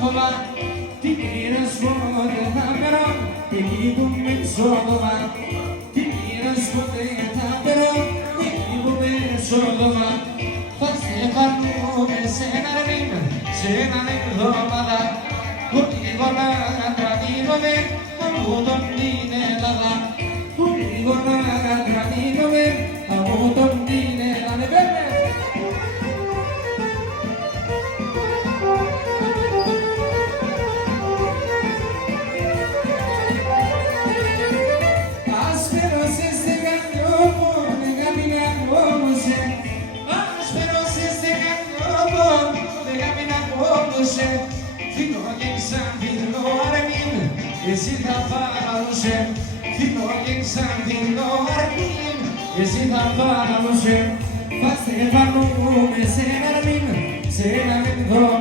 σώμα, τι πήρες ποτέ θα περώ, εκεί που με σώμα, τι πήρες ποτέ θα περώ, εκεί που με σώμα. Θα στεφανούμε σε ένα ρημ, σε έναν εβδομάδα, που λίγο να κρατήνομαι από τον την Ελλάδα, που λίγο να κρατήνομαι από τον την Ελλάδα. Φύγω και ξανθύνω αρμήν, εσύ θα φάραλωσε. Φύγω και ξανθύνω αρμήν, εσύ θα φάραλωσε. Θα στεφανούμε σε έναν αρμήν, σε έναν εβδομάδα.